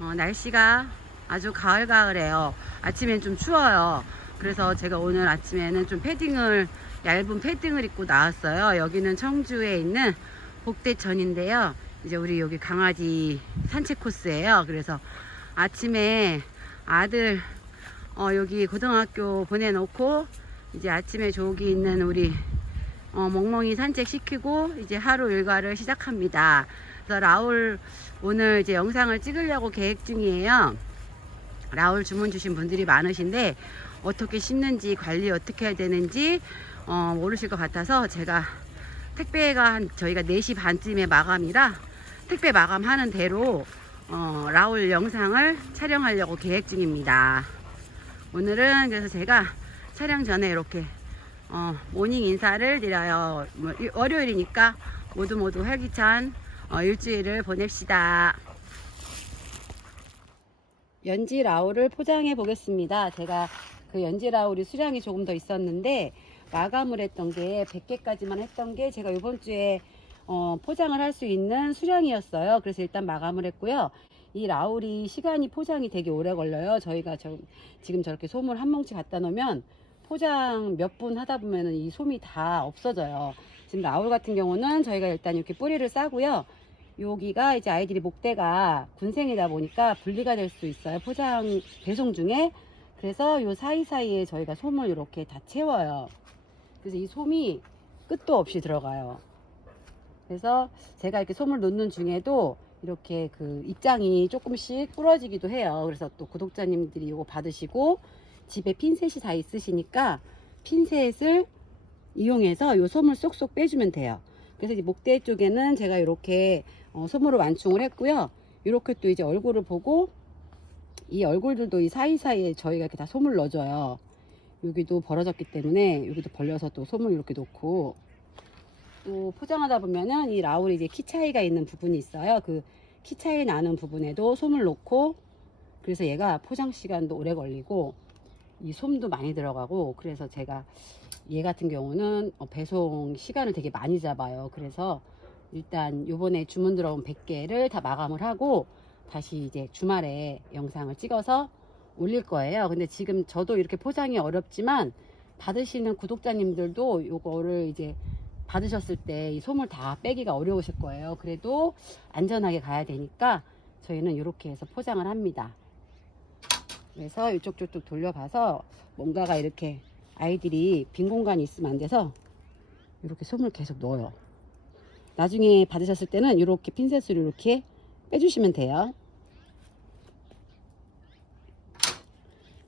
날씨가 아주 가을가을해요. 아침엔 좀 추워요. 그래서 제가 오늘 아침에는 좀 얇은 패딩을 입고 나왔어요. 여기는 청주에 있는 복대천인데요. 이제 우리 여기 강아지 산책 코스예요. 그래서 아침에 아들 여기 고등학교 보내놓고 이제 아침에 저기 있는 우리 멍멍이 산책시키고 이제 하루 일과를 시작합니다. 그래서 라울 오늘 이제 영상을 찍으려고 계획 중이에요. 라울 주문 주신 분들이 많으신데 어떻게 심는지 관리 어떻게 해야 되는지 모르실 것 같아서 제가 택배가 저희가 4시 반쯤에 마감이라 택배 마감하는 대로 라울 영상을 촬영하려고 계획 중입니다. 오늘은 그래서 제가 촬영 전에 이렇게 모닝 인사를 드려요. 월요일이니까 모두 활기찬 일주일을 보냅시다. 연지 라울을 포장해 보겠습니다. 제가 그 연지 라울이 수량이 조금 더 있었는데 마감을 했던 게 100개까지만 했던 게 제가 이번 주에 포장을 할 수 있는 수량이었어요. 그래서 일단 마감을 했고요. 이 라울이 시간이 포장이 되게 오래 걸려요. 저희가 지금 저렇게 솜을 한 뭉치 갖다 놓으면 포장 몇 분 하다 보면은 이 솜이 다 없어져요. 지금 라울 같은 경우는 저희가 일단 이렇게 뿌리를 싸고요. 여기가 이제 아이들이 목대가 군생이다 보니까 분리가 될 수 있어요. 배송 중에. 그래서 요 사이사이에 저희가 솜을 이렇게 다 채워요. 그래서 이 솜이 끝도 없이 들어가요. 그래서 제가 이렇게 솜을 놓는 중에도 이렇게 그 입장이 조금씩 부러지기도 해요. 그래서 또 구독자님들이 이거 받으시고 집에 핀셋이 다 있으시니까 핀셋을 이용해서 요 솜을 쏙쏙 빼주면 돼요. 그래서 이 목대 쪽에는 제가 이렇게 솜으로 완충을 했고요. 이렇게 또 이제 얼굴을 보고 이 얼굴들도 이 사이사이에 저희가 이렇게 다 솜을 넣어줘요. 여기도 벌어졌기 때문에 여기도 벌려서 또 솜을 이렇게 놓고 또 포장하다 보면은 이 라울이 이제 키 차이가 있는 부분이 있어요. 그 키 차이 나는 부분에도 솜을 놓고 그래서 얘가 포장 시간도 오래 걸리고 이 솜도 많이 들어가고 그래서 제가 얘 같은 경우는 배송 시간을 되게 많이 잡아요. 그래서 일단 요번에 주문 들어온 100개를 다 마감을 하고 다시 이제 주말에 영상을 찍어서 올릴 거예요. 근데 지금 저도 이렇게 포장이 어렵지만 받으시는 구독자님들도 요거를 이제 받으셨을 때 이 솜을 다 빼기가 어려우실 거예요. 그래도 안전하게 가야 되니까 저희는 이렇게 해서 포장을 합니다. 그래서 이쪽 저쪽 돌려봐서 뭔가가 이렇게 아이들이 빈 공간이 있으면 안 돼서 이렇게 솜을 계속 넣어요. 나중에 받으셨을 때는 이렇게 핀셋으로 이렇게 빼주시면 돼요.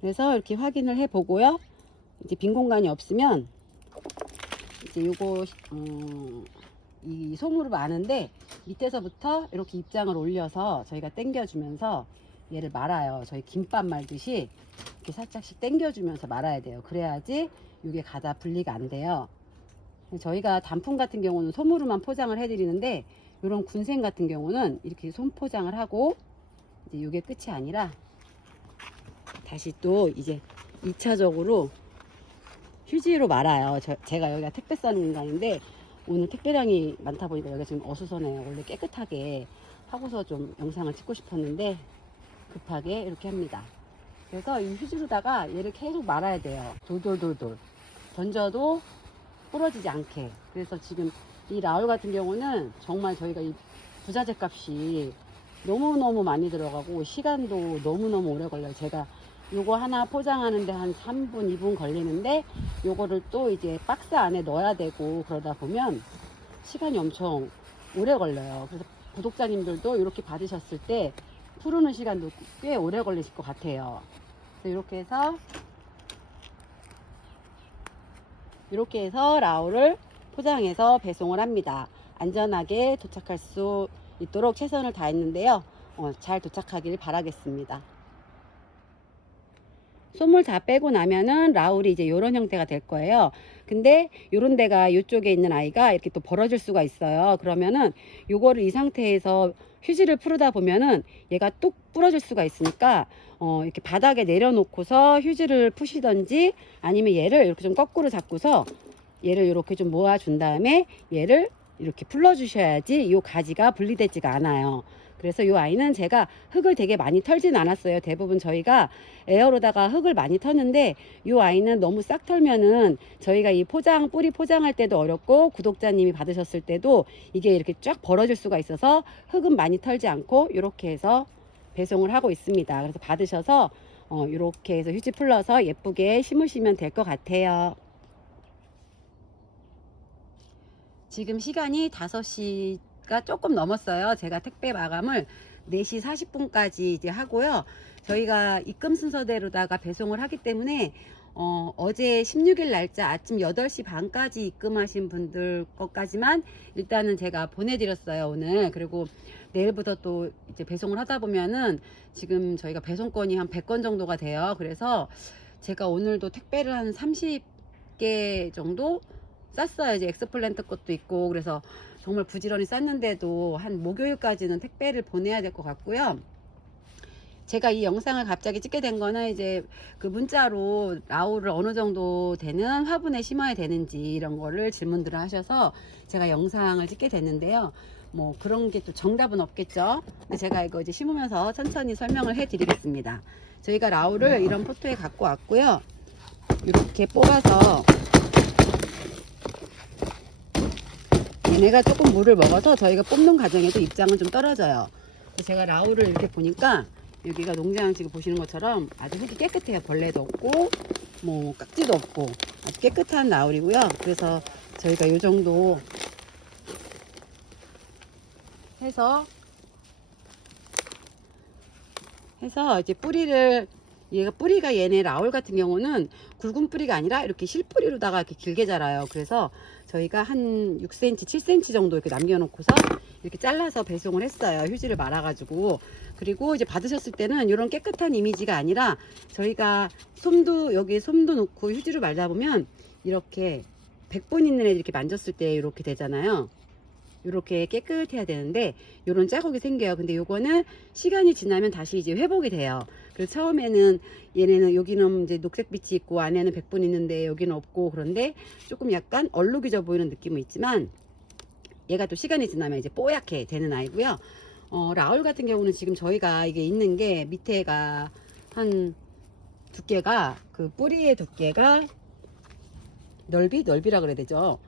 그래서 이렇게 확인을 해 보고요. 이제 빈 공간이 없으면 이제 요거 이 솜으로 마는데 밑에서부터 이렇게 입장을 올려서 저희가 당겨주면서 얘를 말아요. 저희 김밥 말듯이 이렇게 살짝씩 당겨주면서 말아야 돼요. 그래야지 이게 가다 분리가 안 돼요. 저희가 단품 같은 경우는 솜으로만 포장을 해드리는데 이런 군생 같은 경우는 이렇게 솜 포장을 하고 이제 이게 끝이 아니라 다시 또 이제 2차적으로 휴지로 말아요. 제가 여기가 택배 싸는 공간인데 오늘 택배량이 많다 보니까 여기가 지금 어수선해요. 원래 깨끗하게 하고서 좀 영상을 찍고 싶었는데 급하게 이렇게 합니다. 그래서 이 휴지로다가 얘를 계속 말아야 돼요. 돌돌돌돌 던져도 부러지지 않게. 그래서 지금 이 라울 같은 경우는 정말 저희가 이 부자재 값이 너무너무 많이 들어가고 시간도 너무너무 오래 걸려요. 제가 요거 하나 포장하는데 한 3분 2분 걸리는데 요거를 또 이제 박스 안에 넣어야 되고 그러다 보면 시간이 엄청 오래 걸려요. 그래서 구독자님들도 이렇게 받으셨을 때 푸르는 시간도 꽤 오래 걸리실 것 같아요. 그래서 이렇게 해서 라울을 포장해서 배송을 합니다. 안전하게 도착할 수 있도록 최선을 다했는데요. 잘 도착하길 바라겠습니다. 솜을 다 빼고 나면은 라울이 이제 이런 형태가 될 거예요. 근데 요런 데가 이쪽에 있는 아이가 이렇게 또 벌어질 수가 있어요. 그러면은 요거를 이 상태에서 휴지를 풀다 보면은 얘가 뚝 부러질 수가 있으니까 이렇게 바닥에 내려놓고서 휴지를 푸시던지 아니면 얘를 이렇게 좀 거꾸로 잡고서 얘를 이렇게 좀 모아준 다음에 얘를 이렇게 풀러 주셔야지 이 가지가 분리되지가 않아요. 그래서 이 아이는 제가 흙을 되게 많이 털진 않았어요. 대부분 저희가 에어로다가 흙을 많이 터는데 이 아이는 너무 싹 털면은 저희가 이 뿌리 포장할 때도 어렵고 구독자님이 받으셨을 때도 이게 이렇게 쫙 벌어질 수가 있어서 흙은 많이 털지 않고 이렇게 해서 배송을 하고 있습니다. 그래서 받으셔서 이렇게 해서 휴지 풀러서 예쁘게 심으시면 될 것 같아요. 지금 시간이 5시가 조금 넘었어요. 제가 택배 마감을 4시 40분까지 이제 하고요. 저희가 입금 순서대로다가 배송을 하기 때문에 어제 16일 날짜 아침 8시 반까지 입금하신 분들 것까지만 일단은 제가 보내드렸어요, 오늘. 그리고 내일부터 또 이제 배송을 하다 보면은 지금 저희가 배송건이 한 100건 정도가 돼요. 그래서 제가 오늘도 택배를 한 30개 정도 쌌어요. 이제 엑스플랜트 것도 있고. 그래서 정말 부지런히 쌌는데도 한 목요일까지는 택배를 보내야 될 것 같고요. 제가 이 영상을 갑자기 찍게 된 거는 이제 그 문자로 라울을 어느 정도 되는 화분에 심어야 되는지 이런 거를 질문들을 하셔서 제가 영상을 찍게 됐는데요. 뭐 그런 게 또 정답은 없겠죠. 근데 제가 이거 이제 심으면서 천천히 설명을 해 드리겠습니다. 저희가 라울을 이런 포트에 갖고 왔고요. 이렇게 뽑아서 얘네가 조금 물을 먹어서 저희가 뽑는 과정에도 입장은 좀 떨어져요. 제가 라울을 이렇게 보니까 여기가 농장 지금 보시는 것처럼 아주 흙이 깨끗해요. 벌레도 없고 뭐 깍지도 없고 아주 깨끗한 라울이고요. 그래서 저희가 요 정도 해서 이제 뿌리가 얘네 라울 같은 경우는 굵은 뿌리가 아니라 이렇게 실뿌리로다가 이렇게 길게 자라요. 그래서 저희가 한 6cm, 7cm 정도 이렇게 남겨놓고서 이렇게 잘라서 배송을 했어요. 휴지를 말아가지고. 그리고 이제 받으셨을 때는 이런 깨끗한 이미지가 아니라 저희가 여기 솜도 놓고 휴지를 말다 보면 이렇게 백본 있는 애들 이렇게 만졌을 때 이렇게 되잖아요. 이렇게 깨끗해야 되는데 이런 자국이 생겨요. 근데 요거는 시간이 지나면 다시 이제 회복이 돼요. 그래서 처음에는 얘네는 여기는 이제 녹색빛이 있고 안에는 백분 있는데 여기는 없고 그런데 조금 약간 얼룩이져 보이는 느낌은 있지만 얘가 또 시간이 지나면 이제 뽀얗게 되는 아이고요. 라울 같은 경우는 지금 저희가 이게 있는 게 밑에가 한 두께가 그 뿌리의 두께가 넓이라 그래야 되죠.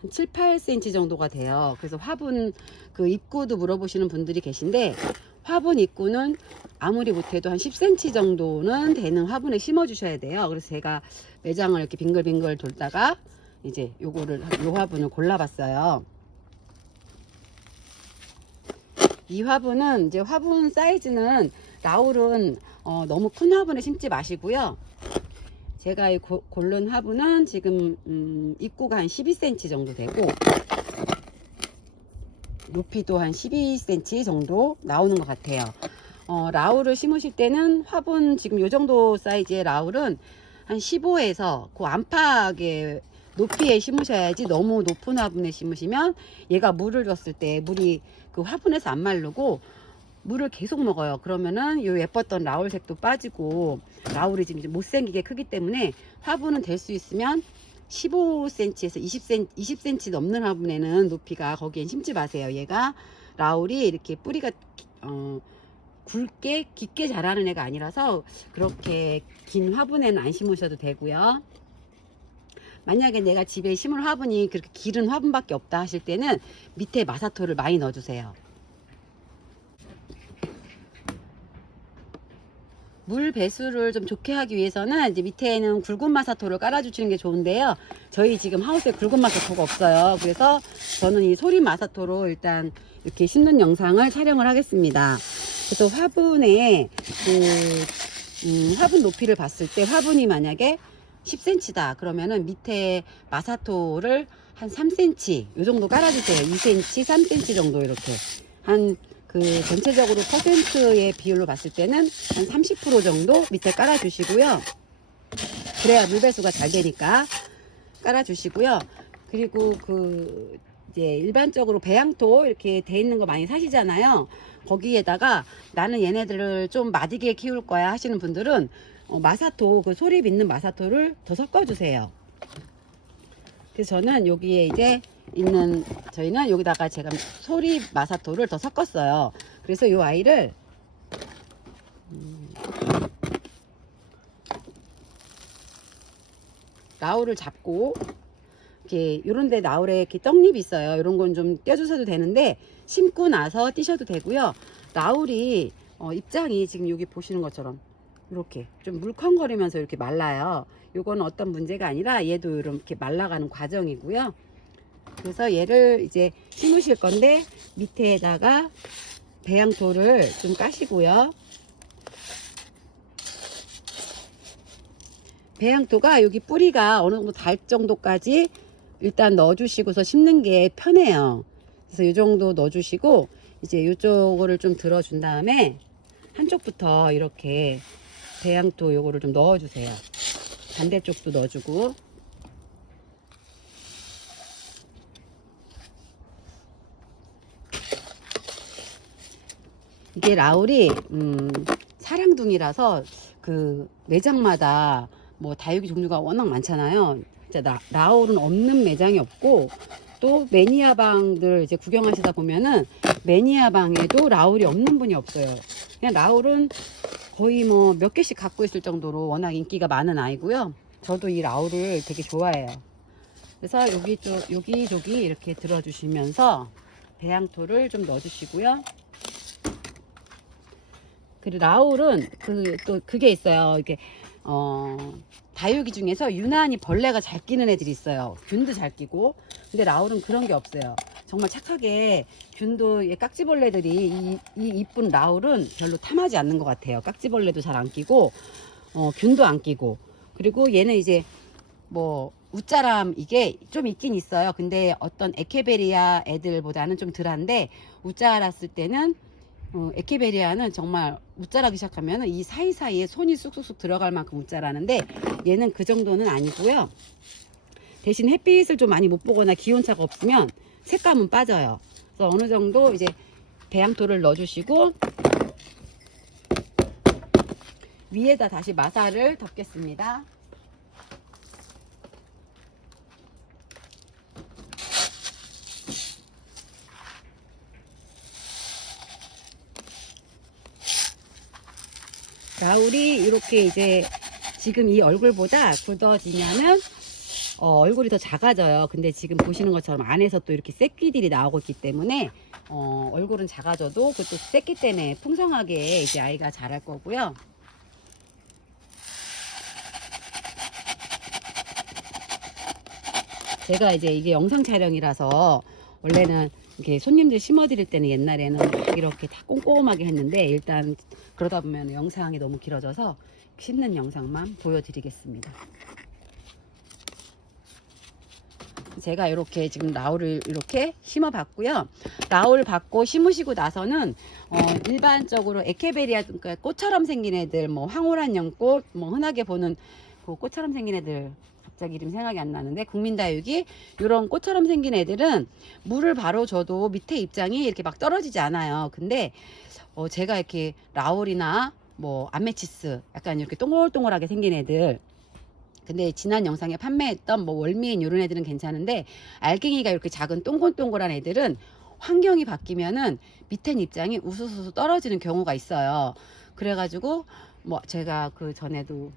한 7, 8cm 정도가 돼요. 그래서 화분 그 입구도 물어보시는 분들이 계신데 화분 입구는 아무리 못해도 한 10cm 정도는 되는 화분에 심어 주셔야 돼요. 그래서 제가 매장을 이렇게 빙글빙글 돌다가 이제 요 화분을 골라봤어요. 이 화분은 이제 화분 사이즈는 라울은 너무 큰 화분에 심지 마시고요. 제가 이 고른 화분은 지금 입구가 한 12cm 정도 되고 높이도 한 12cm 정도 나오는 것 같아요. 라울을 심으실 때는 화분 지금 요 정도 사이즈의 라울은 한 15에서 그 안팎의 높이에 심으셔야지 너무 높은 화분에 심으시면 얘가 물을 줬을 때 물이 그 화분에서 안 마르고 물을 계속 먹어요. 그러면은 요 예뻤던 라울색도 빠지고 라울이 지금 못생기게 크기 때문에 화분은 될 수 있으면 15cm에서 20cm 넘는 화분에는 높이가 거기엔 심지 마세요. 얘가 라울이 이렇게 뿌리가 굵게 깊게 자라는 애가 아니라서 그렇게 긴 화분에는 안 심으셔도 되고요. 만약에 내가 집에 심을 화분이 그렇게 길은 화분밖에 없다 하실 때는 밑에 마사토를 많이 넣어주세요. 물 배수를 좀 좋게 하기 위해서는 이제 밑에는 굵은 마사토를 깔아주시는 게 좋은데요. 저희 지금 하우스에 굵은 마사토가 없어요. 그래서 저는 이 소림 마사토로 일단 이렇게 심는 영상을 촬영을 하겠습니다. 그래서 화분에 화분 높이를 봤을 때 화분이 만약에 10cm다 그러면은 밑에 마사토를 한 3cm 요 정도 깔아주세요. 2cm, 3cm 정도 이렇게 그 전체적으로 퍼센트의 비율로 봤을 때는 한 30% 정도 밑에 깔아주시고요. 그래야 물 배수가 잘 되니까 깔아주시고요. 그리고 이제 일반적으로 배양토 이렇게 돼 있는 거 많이 사시잖아요. 거기에다가 나는 얘네들을 좀 마디게 키울 거야 하시는 분들은 마사토 그 소립 있는 마사토를 더 섞어주세요. 그래서 저는 여기에 이제 저희는 여기다가 제가 소립 마사토를 더 섞었어요. 그래서 이 아이를 나울을 잡고 이렇게 요런데 나울에 이렇게 떡잎이 있어요. 이런 건 좀 떼주셔도 되는데 심고 나서 띄셔도 되고요. 나울이 입장이 지금 여기 보시는 것처럼 이렇게 좀 물컹거리면서 이렇게 말라요. 요거는 어떤 문제가 아니라 얘도 이렇게 말라가는 과정이고요. 그래서 얘를 이제 심으실 건데 밑에다가 배양토를 좀 까시고요. 배양토가 여기 뿌리가 어느 정도 닿을 정도까지 일단 넣어주시고서 심는 게 편해요. 그래서 이 정도 넣어주시고 이제 이쪽을 좀 들어준 다음에 한쪽부터 이렇게 배양토 요거를 좀 넣어주세요. 반대쪽도 넣어주고. 이게 라울이 사랑둥이라서 그 매장마다 뭐 다육이 종류가 워낙 많잖아요. 라울은 없는 매장이 없고 또 매니아방들 이제 구경하시다 보면은 매니아방에도 라울이 없는 분이 없어요. 그냥 라울은 거의 뭐 몇 개씩 갖고 있을 정도로 워낙 인기가 많은 아이고요. 저도 이 라울을 되게 좋아해요. 그래서 여기저기 이렇게 들어주시면서 배양토를 좀 넣어주시고요. 그리고 라울은 또 그게 있어요. 이게 다육이 중에서 유난히 벌레가 잘 끼는 애들이 있어요. 균도 잘 끼고. 근데 라울은 그런 게 없어요. 정말 착하게 균도 깍지벌레들이 이 이쁜 라울은 별로 탐하지 않는 것 같아요. 깍지벌레도 잘 안 끼고 균도 안 끼고. 그리고 얘는 이제 뭐 웃자람 이게 좀 있긴 있어요. 근데 어떤 에케베리아 애들보다는 좀 덜한데 웃자랐을 때는 에케베리아는 정말 웃자라기 시작하면 이 사이사이에 손이 쑥쑥쑥 들어갈 만큼 웃자라는데 얘는 그 정도는 아니고요. 대신 햇빛을 좀 많이 못 보거나 기온차가 없으면 색감은 빠져요. 그래서 어느 정도 이제 배양토를 넣어주시고 위에다 다시 마사를 덮겠습니다. 라울이 이렇게 이제 지금 이 얼굴보다 굳어지면은 얼굴이 더 작아져요. 근데 지금 보시는 것처럼 안에서 또 이렇게 새끼들이 나오고 있기 때문에 얼굴은 작아져도 그것도 새끼 때문에 풍성하게 이제 아이가 자랄 거고요. 제가 이제 이게 영상 촬영이라서 원래는 이렇게 손님들 심어드릴 때는 옛날에는 막 이렇게 다 꼼꼼하게 했는데 일단 그러다 보면 영상이 너무 길어져서 심는 영상만 보여드리겠습니다. 제가 이렇게 지금 라울을 이렇게 심어 봤고요. 라울 받고 심으시고 나서는 일반적으로 에케베리아, 그러니까 꽃처럼 생긴 애들, 뭐 황홀한 연꽃, 뭐 흔하게 보는 그 꽃처럼 생긴 애들, 갑자기 이름 생각이 안 나는데 국민다육이 이런 꽃처럼 생긴 애들은 물을 바로 줘도 밑에 입장이 이렇게 막 떨어지지 않아요. 근데 제가 이렇게 라울이나 뭐 아메치스 약간 이렇게 동글동글하게 생긴 애들, 근데 지난 영상에 판매했던 뭐 월미인 이런 애들은 괜찮은데 알갱이가 이렇게 작은 동글동글한 애들은 환경이 바뀌면은 밑에 입장이 우수수 떨어지는 경우가 있어요. 그래가지고 뭐 제가 그 전에도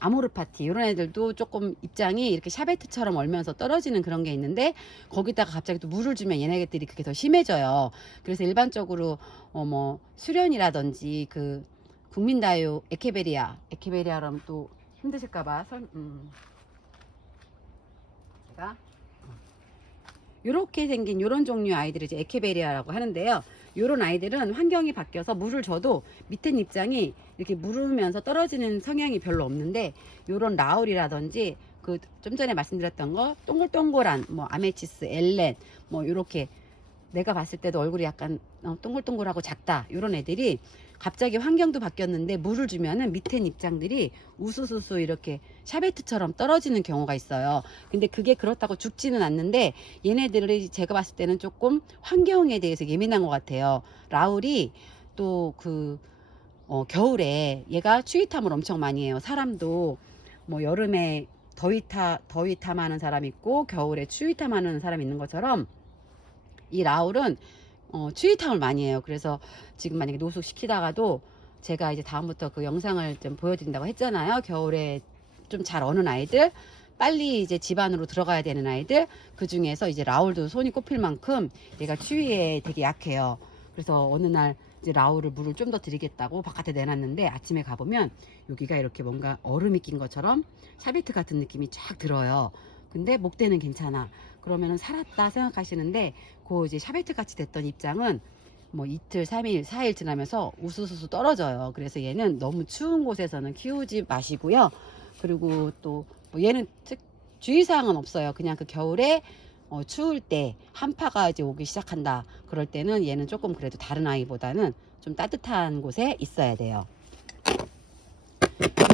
아모르파티 이런 애들도 조금 입장이 이렇게 샤베트처럼 얼면서 떨어지는 그런 게 있는데 거기다가 갑자기 또 물을 주면 얘네들이 그게 더 심해져요. 그래서 일반적으로 뭐 수련이라든지 그 국민다육 에케베리아라면 또 힘드실까봐 제가 이렇게 생긴 이런 종류 아이들을 이제 에케베리아라고 하는데요. 이런 아이들은 환경이 바뀌어서 물을 줘도 밑에 입장이 이렇게 무르면서 떨어지는 성향이 별로 없는데 이런 라울이라든지 그 좀 전에 말씀드렸던 거 동글동글한 뭐 아메치스, 엘렌 뭐 이렇게 내가 봤을 때도 얼굴이 약간 동글동글하고 작다 이런 애들이 갑자기 환경도 바뀌었는데 물을 주면은 밑에 입장들이 우수수수 이렇게 샤베트처럼 떨어지는 경우가 있어요. 근데 그게 그렇다고 죽지는 않는데 얘네들이 제가 봤을 때는 조금 환경에 대해서 예민한 것 같아요. 라울이 또 겨울에 얘가 추위탐을 엄청 많이 해요. 사람도 뭐 여름에 더위탐하는 사람 있고 겨울에 추위탐하는 사람 있는 것처럼 이 라울은 추위탐을 많이 해요. 그래서 지금 만약에 노숙 시키다가도 제가 이제 다음부터 그 영상을 좀 보여드린다고 했잖아요. 겨울에 좀 잘 어는 아이들, 빨리 이제 집 안으로 들어가야 되는 아이들, 그 중에서 이제 라울도 손이 꼽힐 만큼 얘가 추위에 되게 약해요. 그래서 어느 날 이제 라울을 물을 좀 더 드리겠다고 바깥에 내놨는데 아침에 가보면 여기가 이렇게 뭔가 얼음이 낀 것처럼 샤베트 같은 느낌이 쫙 들어요. 근데 목대는 괜찮아. 그러면은 살았다 생각하시는데 그 이제 샤베트 같이 됐던 입장은 뭐 이틀, 3일, 4일 지나면서 우수수수 떨어져요. 그래서 얘는 너무 추운 곳에서는 키우지 마시고요. 그리고 또 뭐 얘는 주의사항은 없어요. 그냥 그 겨울에 추울 때 한파가 이제 오기 시작한다. 그럴 때는 얘는 조금 그래도 다른 아이보다는 좀 따뜻한 곳에 있어야 돼요.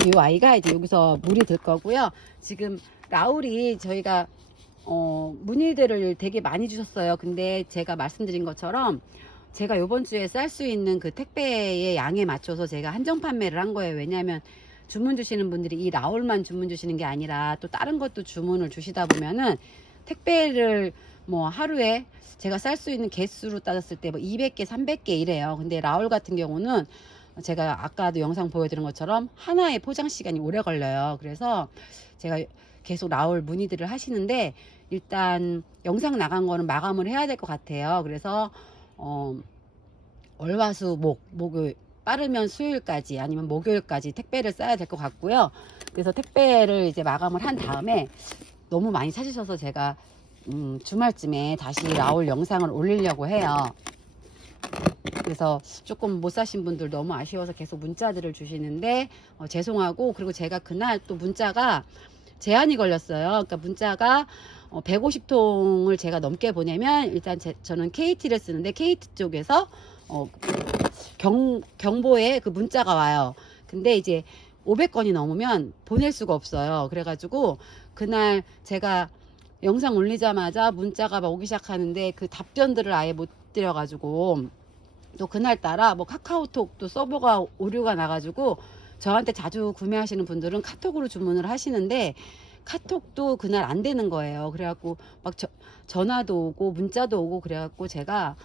이 아이가 이제 여기서 물이 들 거고요. 지금 라울이 저희가 문의들을 되게 많이 주셨어요. 근데 제가 말씀드린 것처럼 제가 요번 주에 쌀 수 있는 그 택배의 양에 맞춰서 제가 한정 판매를 한 거예요. 왜냐하면 주문 주시는 분들이 이 라울만 주문 주시는 게 아니라 또 다른 것도 주문을 주시다 보면은 택배를 뭐 하루에 제가 쌀 수 있는 개수로 따졌을 때 뭐 200개, 300개 이래요. 근데 라울 같은 경우는 제가 아까도 영상 보여드린 것처럼 하나의 포장 시간이 오래 걸려요. 그래서 제가 계속 라울 문의들을 하시는데 일단 영상 나간 거는 마감을 해야 될 것 같아요. 그래서 월화수 목요일 빠르면 수요일까지 아니면 목요일까지 택배를 써야 될 것 같고요. 그래서 택배를 이제 마감을 한 다음에 너무 많이 찾으셔서 제가 주말쯤에 다시 라울 영상을 올리려고 해요. 그래서 조금 못 사신 분들 너무 아쉬워서 계속 문자들을 주시는데 죄송하고, 그리고 제가 그날 또 문자가 제한이 걸렸어요. 그러니까 문자가 150통을 제가 넘게 보내면 일단 저는 KT를 쓰는데 KT 쪽에서 경보에 그 문자가 와요. 근데 이제 500건이 넘으면 보낼 수가 없어요. 그래가지고 그날 제가 영상 올리자마자 문자가 막 오기 시작하는데 그 답변들을 아예 못 드려가지고 또 그날따라 뭐 카카오톡도 서버가 오류가 나가지고 저한테 자주 구매하시는 분들은 카톡으로 주문을 하시는데 카톡도 그날 안 되는 거예요. 그래갖고 막 전화도 오고 문자도 오고 그래갖고 제가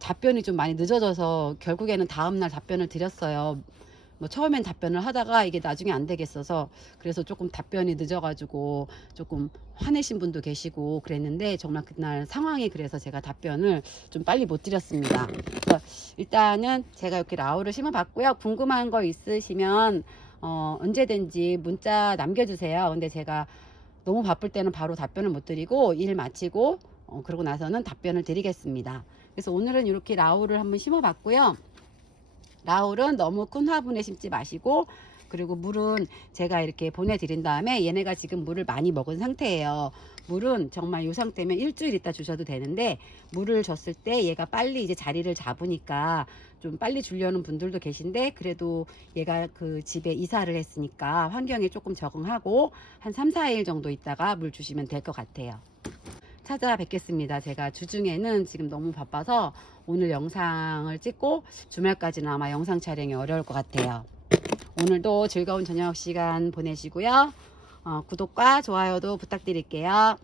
답변이 좀 많이 늦어져서 결국에는 다음날 답변을 드렸어요. 뭐 처음엔 답변을 하다가 이게 나중에 안 되겠어서 그래서 조금 답변이 늦어가지고 조금 화내신 분도 계시고 그랬는데 정말 그날 상황이 그래서 제가 답변을 좀 빨리 못 드렸습니다. 그래서 일단은 제가 이렇게 라울을 심어봤고요. 궁금한 거 있으시면 언제든지 문자 남겨주세요. 근데 제가 너무 바쁠 때는 바로 답변을 못 드리고 일 마치고 그러고 나서는 답변을 드리겠습니다. 그래서 오늘은 이렇게 라울을 한번 심어봤고요. 라울은 너무 큰 화분에 심지 마시고, 그리고 물은 제가 이렇게 보내드린 다음에 얘네가 지금 물을 많이 먹은 상태예요. 물은 정말 이 상태면 일주일 있다 주셔도 되는데 물을 줬을 때 얘가 빨리 이제 자리를 잡으니까 좀 빨리 주려는 분들도 계신데 그래도 얘가 그 집에 이사를 했으니까 환경에 조금 적응하고 한 3, 4일 정도 있다가 물 주시면 될 것 같아요. 찾아뵙겠습니다. 제가 주중에는 지금 너무 바빠서 오늘 영상을 찍고 주말까지는 아마 영상 촬영이 어려울 것 같아요. 오늘도 즐거운 저녁 시간 보내시고요. 구독과 좋아요도 부탁드릴게요.